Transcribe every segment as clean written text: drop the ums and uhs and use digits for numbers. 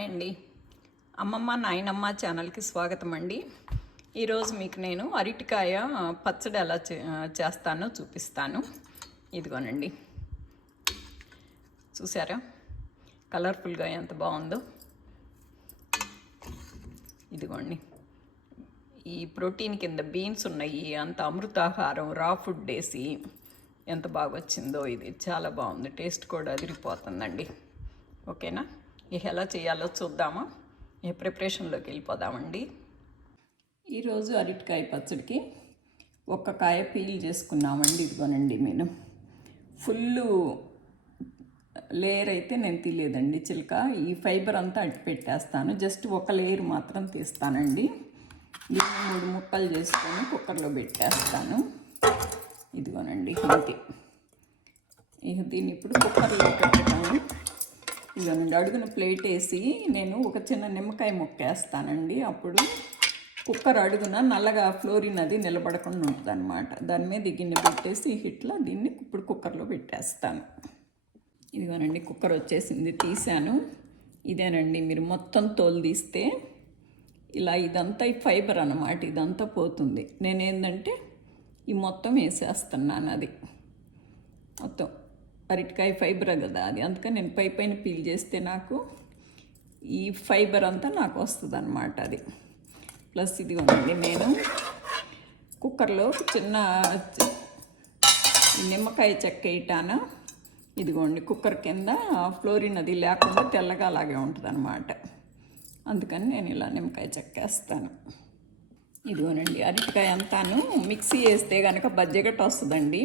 Hi అండి. అమ్మమ్మ నాయనమ్మ ఛానల్కి స్వాగతం అండి. ఈరోజు మీకు నేను అరటికాయ పచ్చడి ఎలా చేస్తానో చూపిస్తాను. ఇదిగోనండి, చూసారా కలర్ఫుల్గా ఎంత బాగుందో. ఇదిగోండి, ఈ ప్రోటీన్ కింద బీన్స్ ఉన్నాయి, అంత అమృతాహారం రా ఫుడ్ వేసి ఎంత బాగా వచ్చిందో. ఇది చాలా బాగుంది, టేస్ట్ కూడా అదిరిపోతుందండి. ఓకేనా, ఇక ఎలా చేయాలో చూద్దామా. ఈ ప్రిపరేషన్లోకి వెళ్ళిపోదామండి. ఈరోజు అరటికాయ పచ్చడికి ఒక్క కాయ పీల్ చేసుకున్నామండి. ఇదిగోనండి, నేను ఫుల్ లేయర్ అయితే నేను తీయలేదండి చిలక. ఈ ఫైబర్ అంతా అట్టి పెట్టేస్తాను, జస్ట్ ఒక లేయర్ మాత్రం తీస్తానండి. దీన్ని 3 ముక్కలు చేసుకొని కుక్కర్లో పెట్టేస్తాను. ఇదిగోనండి ఇంతే. ఇక దీన్ని ఇప్పుడు కుక్కర్లో పెట్టాను. ఇదిగోనండి, అడుగున ప్లేట్ వేసి నేను ఒక చిన్న నిమ్మకాయ ముక్క వేస్తానండి. అప్పుడు కుక్కర్ అడుగున నల్లగా ఫ్లోరిన్ అది నిలబడకుండా ఉంటుంది అనమాట. దాని మీద గిన్నె పెట్టేసి ఇట్లా దీన్ని ఇప్పుడు కుక్కర్లో పెట్టేస్తాను. ఇదిగోనండి, కుక్కర్ వచ్చేసింది, తీసాను. ఇదేనండి, మీరు మొత్తం తోలు తీస్తే ఇలా ఇదంతా ఈ ఫైబర్ అన్నమాట, ఇదంతా పోతుంది. నేనేంటంటే ఈ మొత్తం వేసేస్తున్నాను. అది మొత్తం అరటికాయ ఫైబర్ కదా అది, అందుకని నేను పైన పీల్ చేస్తే నాకు ఈ ఫైబర్ అంతా నాకు వస్తుంది అన్నమాట. అది ప్లస్ ఇదిగోనండి, నేను కుక్కర్లో చిన్న నిమ్మకాయ చెక్క వేయటాన. ఇదిగోండి, కుక్కర్ కింద ఫ్లోరిన్ అది లేకుండా తెల్లగా అలాగే ఉంటుంది అన్నమాట. అందుకని నేను ఇలా నిమ్మకాయ చెక్క వేస్తాను. ఇదిగోనండి, అరటికాయ అంతాను మిక్సీ వేస్తే కనుక బజ్జగట్టు వస్తుందండి.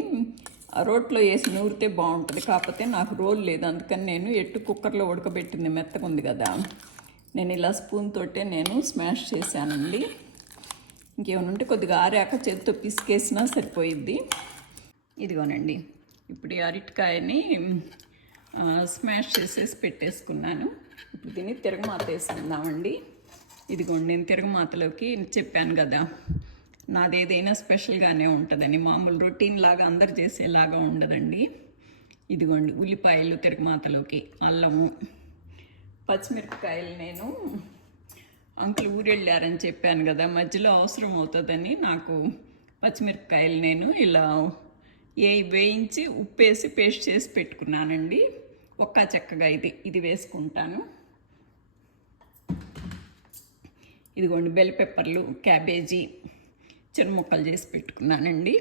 రోట్లో వేసి నూరితే బాగుంటుంది, కాకపోతే నాకు రోల్ లేదు. అందుకని నేను ఎట్టు కుక్కర్లో ఉడకబెట్టింది మెత్తగా ఉంది కదా, నేను ఇలా స్పూన్ తోటే నేను స్మాష్ చేశానండి. ఇంకేమైనా ఉంటే కొద్దిగా ఆరాక చేతితో పిసికేసినా సరిపోయిద్ది. ఇదిగోనండి, ఇప్పుడు ఈ అరటికాయని స్మాష్ చేసేసి పెట్టేసుకున్నాను. ఇప్పుడు దీన్ని తిరగమాత వేసుకుందామండి. ఇదిగోండి, నేను తిరగమాతలోకి చెప్పాను కదా నాది ఏదైనా స్పెషల్గానే ఉంటుందని, మామూలు రొటీన్ లాగా అందరు చేసేలాగా ఉండదండి. ఇదిగోండి, ఉల్లిపాయలు తిరగమాతలోకి, అల్లము, పచ్చిమిరపకాయలు. నేను అంకుల్ ఊరెళ్ళారని చెప్పాను కదా, మధ్యలో అవసరం అవుతుందని నాకు పచ్చిమిరపకాయలు నేను ఇలా వేయించి ఉప్పేసి పేస్ట్ చేసి పెట్టుకున్నానండి. ఒక్క చెక్కగా ఇది వేసుకుంటాను. ఇదిగోండి, బెల్ పెప్పర్లు, క్యాబేజీ చిన్న ముక్కలు చేసి పెట్టుకున్నానండి.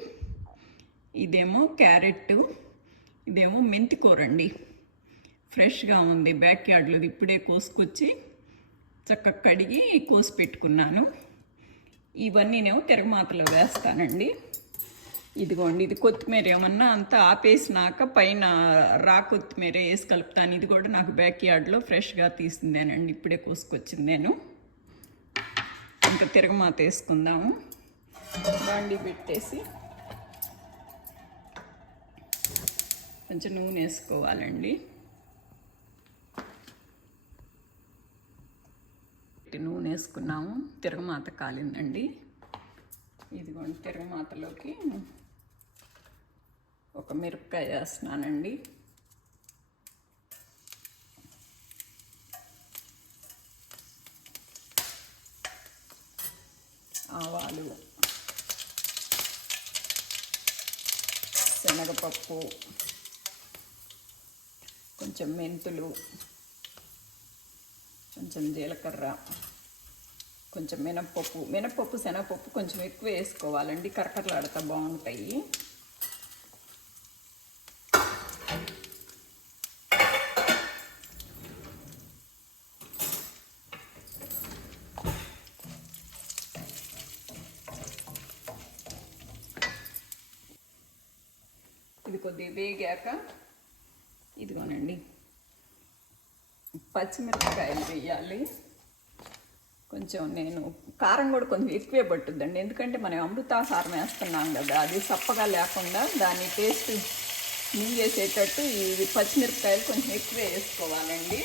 ఇదేమో క్యారెట్, ఇదేమో మెంతి కూర అండి. ఫ్రెష్గా ఉంది, బ్యాక్ యార్డ్లో ఇప్పుడే కోసుకొచ్చి చక్కగా కడిగి కోసి పెట్టుకున్నాను. ఇవన్నీ నేను తిరగమాతలో వేస్తానండి. ఇదిగోండి, ఇది కొత్తిమీర ఏమన్నా అంతా ఆపేసినాక పైన రా కొత్తిమీర వేసి కలుపుతాను. ఇది కూడా నాకు బ్యాక్ యార్డ్లో ఫ్రెష్గా తీసిందేనండి, ఇప్పుడే కోసుకొచ్చింది నేను. ఇంకా తిరగమాత వేసుకుందాము. బాండి పెట్టేసి కొంచెం నూనె వేసుకోవాలండి. నూనె వేసుకున్నాము, తిరగమాత కాలిందండి. ఇదిగోండి, తిరగమాతలోకి ఒక మిరపకాయ వేస్తున్నానండి. ఆవాలు, శనగపప్పు, కొంచెం మెంతులు, కొంచెం జీలకర్ర, కొంచెం మినప్పప్పు శనగపప్పు కొంచెం ఎక్కువ వేసుకోవాలండి, కరకరలాడుతూ బాగుంటాయి. ఇది కొద్దిగా వేగాక ఇదిగోనండి, పచ్చిమిరపకాయలు వేయాలి. కొంచెం నేను కారం కూడా కొంచెం ఎక్కువే పట్టుద్దండి, ఎందుకంటే మనం అమృతాహారం వేస్తున్నాం కదా, అది సప్పగా లేకుండా దాని టేస్ట్ మింగేసేటట్టు ఇది పచ్చిమిరపకాయలు కొంచెం ఎక్కువే వేసుకోవాలండి.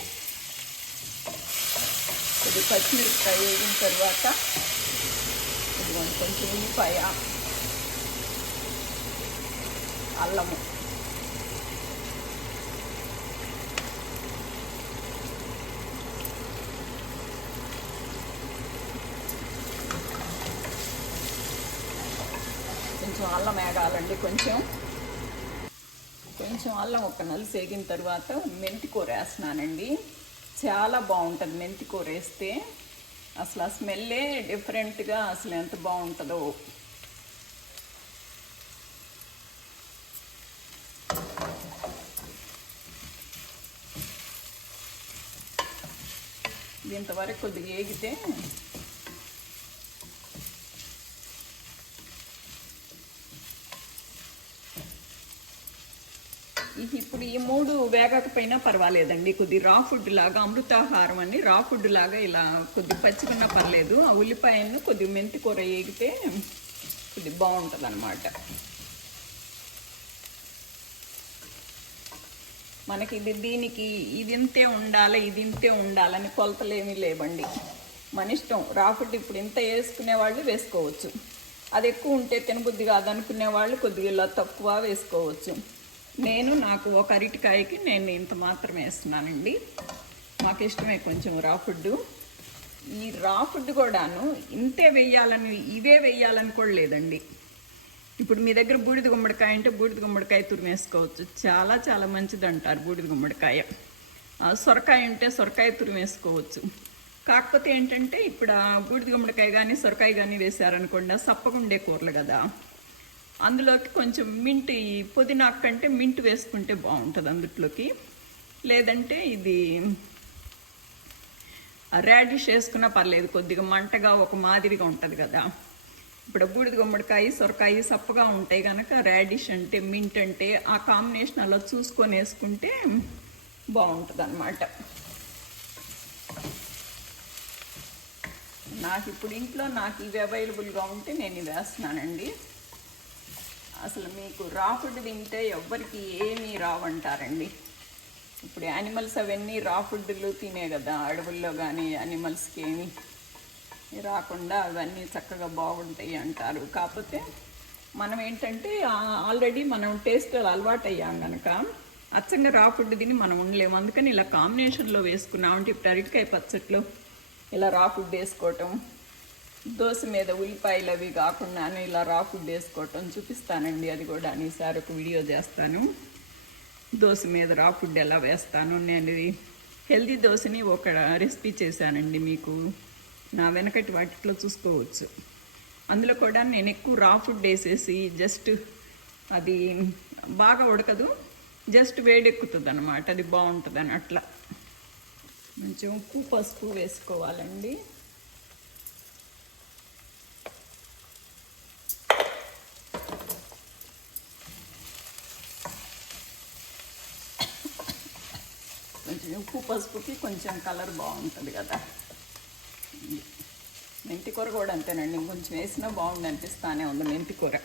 ఇది పచ్చిమిరపకాయ వేగిన తర్వాత ఇదిగోండి, కొంచెం ఉల్లిపాయ, అల్లము, కొంచెం అల్లం వేగాలండి. కొంచెం అల్లం ఒక నలుసు వేగిన తర్వాత మెంతి కూర వేస్తున్నానండి. చాలా బాగుంటుంది మెంతి కూర వేస్తే. అసలు ఆ స్మెల్లే డిఫరెంట్గా అసలు ఎంత బాగుంటుందో. ఇంతవరకు కొద్దిగా ఏగితే ఇప్పుడు ఈ 3 వేగకపోయినా పర్వాలేదండి. కొద్ది రా ఫుడ్ లాగా అమృతాహారం అని రా ఫుడ్ లాగా ఇలా కొద్ది పచ్చికున్నా పర్లేదు. ఆ ఉల్లిపాయను కొద్ది మెంతి కూర ఏగితే కొద్ది బాగుంటుంది అన్నమాట. మనకి దీనికి ఇది ఇంతే ఉండాలి, ఇది ఇంతే ఉండాలని కొలతలు ఏమీ లేవండి. మన ఇష్టం. రా ఫుడ్ ఇప్పుడు ఇంత వేసుకునే వాళ్ళు వేసుకోవచ్చు. అది ఎక్కువ ఉంటే తినబుద్ధి కాదనుకునే వాళ్ళు కొద్దిగా ఇలా తక్కువ వేసుకోవచ్చు. నాకు ఒక అరటికాయకి నేను ఇంత మాత్రమే వేస్తున్నానండి. మాకు ఇష్టమే కొంచెం రా ఫుడ్. ఈ రా ఫుడ్ కూడాను ఇంతే వేయాలని ఇవే వేయాలని కూడా లేదండి. ఇప్పుడు మీ దగ్గర బూడిద గుమ్మడికాయ అంటే బూడిద గుమ్మడికాయ తురిమేసుకోవచ్చు. చాలా చాలా మంచిది అంటారు బూడిద గుమ్మడికాయ. సొరకాయ ఉంటే సొరకాయ తురిమేసుకోవచ్చు. కాకపోతే ఏంటంటే ఇప్పుడు ఆ బూడిద గుమ్మడికాయ కానీ సొరకాయ కానీ వేసారనుకోండి సప్పగుండే కూరలు కదా, అందులోకి కొంచెం మింట్, ఈ పుదీనాకు కంటే మింట్ వేసుకుంటే బాగుంటుంది అందులోకి. లేదంటే ఇది రాడిష్ వేసుకున్నా పర్లేదు, కొద్దిగా మంటగా ఒక మాదిరిగా ఉంటుంది కదా. ఇప్పుడు బూడిద గుమ్మడికాయ సొరకాయ సప్పగా ఉంటాయి కనుక రాడిష్ అంటే మింట్ అంటే ఆ కాంబినేషన్ అలా చూసుకొని వేసుకుంటే బాగుంటుంది అన్నమాట. ఇప్పుడు ఇంట్లో ఇవి అవైలబుల్గా ఉంటే నేను ఇవి వేస్తున్నానండి. అసలు మీకు రా ఫుడ్ తింటే ఎవ్వరికి ఏమీ రావంటారండి. ఇప్పుడు యానిమల్స్ అవన్నీ రా ఫుడ్లు తినే కదా, అడవుల్లో కానీ యానిమల్స్కి ఏమి రాకుండా అవన్నీ చక్కగా బాగుంటాయి అంటారు. కాకపోతే మనం ఏంటంటే ఆల్రెడీ మనం టేస్ట్ అలవాటు అయ్యాం కనుక అచ్చంగా రా ఫుడ్ తిని మనం ఉండలేము. అందుకని ఇలా కాంబినేషన్లో వేసుకున్నామంటే ఇప్పుడు అరటికాయ పచ్చట్లో ఇలా రా ఫుడ్ వేసుకోవటం, దోశ మీద ఉల్లిపాయలు అవి కాకుండా ఇలా రా ఫుడ్ వేసుకోవటం చూపిస్తానండి. అది కూడా ఈసారి ఒక వీడియో చేస్తాను. దోశ మీద రా ఫుడ్ ఎలా వేస్తాను. నేను హెల్దీ దోశని ఒక రెసిపీ చేశానండి, మీకు నా వెనకటి వాటిలో చూసుకోవచ్చు. అందులో కూడా నేను ఎక్కువ రా ఫుడ్ వేసేసి జస్ట్ అది బాగా ఉడకదు, జస్ట్ వేడెక్కుతుంది అన్నమాట. అది బాగుంటుందని అట్లా. కొంచెం ఉప్పు పసుపు వేసుకోవాలండి. కొంచెం ఉప్పు పసుపుకి కొంచెం కలర్ బాగుంటుంది కదా. మెంతి కూర కూడా అంతేనండి, కొంచెం వేసినా బాగుంది అనిపిస్తానే ఉంది మెంతి కూర.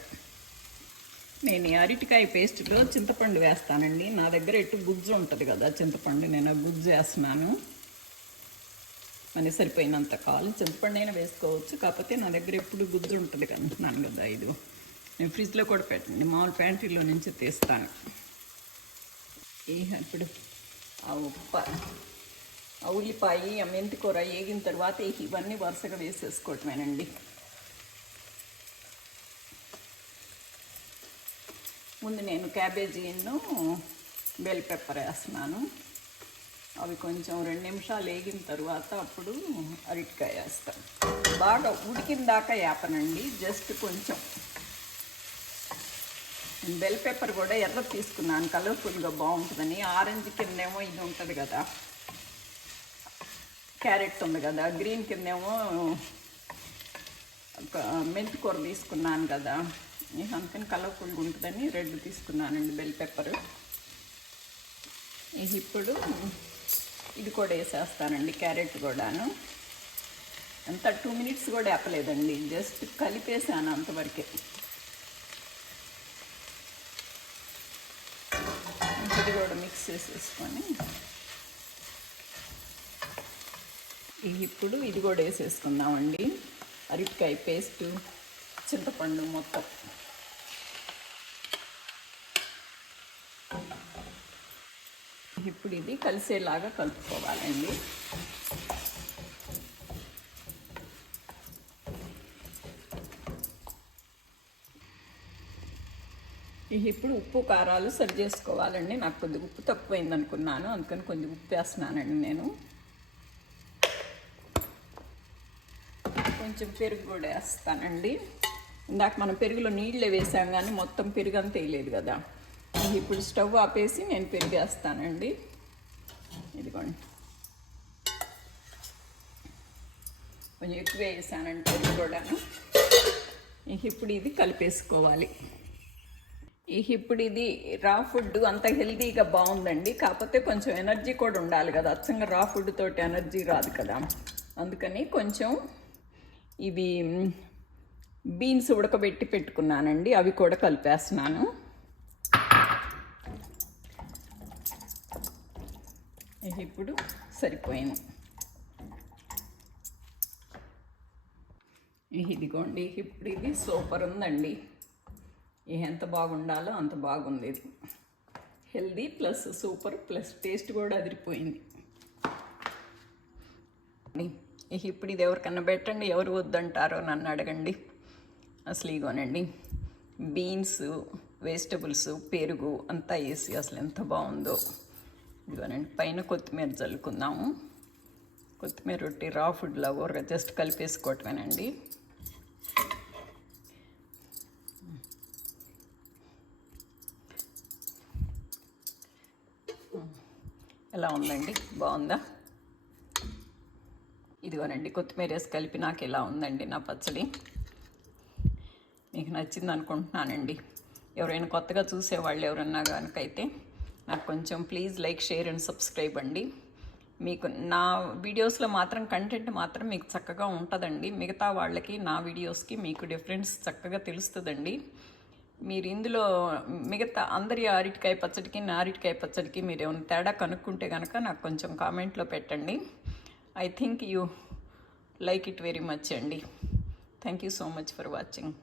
నేను ఈ అరటికాయ పేస్ట్లో చింతపండు వేస్తానండి. నా దగ్గర గుజ్జు ఉంటుంది కదా చింతపండు, నేను ఆ గుజ్జు వేస్తున్నాను. మనకి సరిపోయినంత కావాలి, చింతపండు అయినా వేసుకోవచ్చు. కాకపోతే నా దగ్గర ఎప్పుడు గుజ్జు ఉంటుంది అంటున్నాను కదా. ఇది నేను ఫ్రిడ్జ్లో కూడా పెట్టండి, మామూలు ప్యాంట్రీలో నుంచి తీస్తాను. ఇప్పుడు ఆ ఉల్లిపాయ ఆ మెంతి కూర వేగిన తర్వాత ఇవన్నీ వరుసగా వేసేసుకోవటమేనండి. ముందు నేను క్యాబేజీను బెల్ పెప్పర్ వేస్తున్నాను. అవి కొంచెం 2 నిమిషాలు వేగిన తర్వాత అప్పుడు అరటికాయ వేస్తాను. బాగా ఉడికిన దాకా వేపనండి, జస్ట్ కొంచెం. బెల్ పెప్పర్ కూడా ఎర్ర తీసుకున్నాను, కలర్ఫుల్గా బాగుంటుందని. ఆరెంజ్ కిందేమో ఇది ఉంటుంది కదా, క్యారెట్ ఉంది కదా, గ్రీన్ కిందేమో మెంతి కూర తీసుకున్నాను కదా, అందుకని కలర్ఫుల్గా ఉంటుందని రెడ్ తీసుకున్నానండి బెల్ పెప్పర్. ఇప్పుడు ఇది కూడా వేసేస్తానండి, క్యారెట్ కూడాను. అంత 2 మినిట్స్ కూడా వేపలేదండి, జస్ట్ కలిపేసాను అంతవరకే. ఇది కూడా మిక్స్ చేసేసుకొని ఇప్పుడు ఇది కూడా వేసేసుకుందామండి. అరటికాయ పేస్టు, చింతపండు మొత్తం. ఇప్పుడు ఇది కలిసేలాగా కలుపుకోవాలండి. ఇప్పుడు ఉప్పు కారాలు సరి చేసుకోవాలండి. నాకు కొద్దిగా ఉప్పు తక్కువైంది అనుకున్నాను, అందుకని కొద్దిగా ఉప్పు వేస్తున్నానండి నేను. కొంచెం పెరుగు కూడా వేస్తానండి. ఇందాక మనం పెరుగులో నీళ్ళే వేసాం కానీ మొత్తం పెరుగు అంతా వేయలేదు కదా. ఇప్పుడు స్టవ్ ఆపేసి నేను పెరుగు వేస్తానండి. ఇదిగోండి, కొంచెం ఎక్కువ వేసానండి పెరుగు కూడాను. ఇప్పుడు ఇది కలిపేసుకోవాలి. ఇప్పుడు ఇది రా ఫుడ్ అంత హెల్తీగా బాగుందండి, కాకపోతే కొంచెం ఎనర్జీ కూడా ఉండాలి కదా. అచ్చంగా రా ఫుడ్ తోటి ఎనర్జీ రాదు కదా, అందుకని కొంచెం ఇవి బీన్స్ ఉడకబెట్టి పెట్టుకున్నానండి, అవి కూడా కలిపేస్తున్నాను. ఇప్పుడు సరిపోయింది. ఇదిగోండి, ఇప్పుడు ఇది సూపర్ ఉందండి. ఎంత బాగుండాలో అంత బాగుంది. ఇది healthy plus super plus taste కూడా అదిరిపోయింది. ఇప్పుడు ఇది ఎవరికన్నా పెట్టండి, ఎవరు వద్దంటారో నన్ను అడగండి. అసలు ఇగోనండి, బీన్స్, వెజిటబుల్స్, పెరుగు అంతా వేసి అసలు ఎంత బాగుందో. ఇదిగోనండి, పైన కొత్తిమీర చల్లుకుందాము. కొత్తిమీర రొట్టి రా ఫుడ్లో జస్ట్ కలిపేసుకోవటమేనండి. ఎలా ఉందండి, బాగుందా? ఇదిగోనండి, కొత్తిమీర వేసి కలిపి నాకు ఎలా ఉందండి నా పచ్చడి. మీకు నచ్చింది అనుకుంటున్నానండి. ఎవరైనా కొత్తగా చూసేవాళ్ళు ఎవరన్నా కనుకైతే నాకు కొంచెం please like, share and subscribe అండి. మీకు నా వీడియోస్లో మాత్రం కంటెంట్ మాత్రం మీకు చక్కగా ఉంటుందండి. మిగతా వాళ్ళకి నా వీడియోస్కి మీకు డిఫరెన్స్ చక్కగా తెలుస్తుందండి. మీరు ఇందులో మిగతా అందరి అరటికాయ పచ్చడికి నా అరటికాయ పచ్చడికి మీరు ఏమైనా తేడా కనుక్కుంటే కనుక నాకు కొంచెం కామెంట్లో పెట్టండి. I think you like it very much అండి. Thank you so much for watching.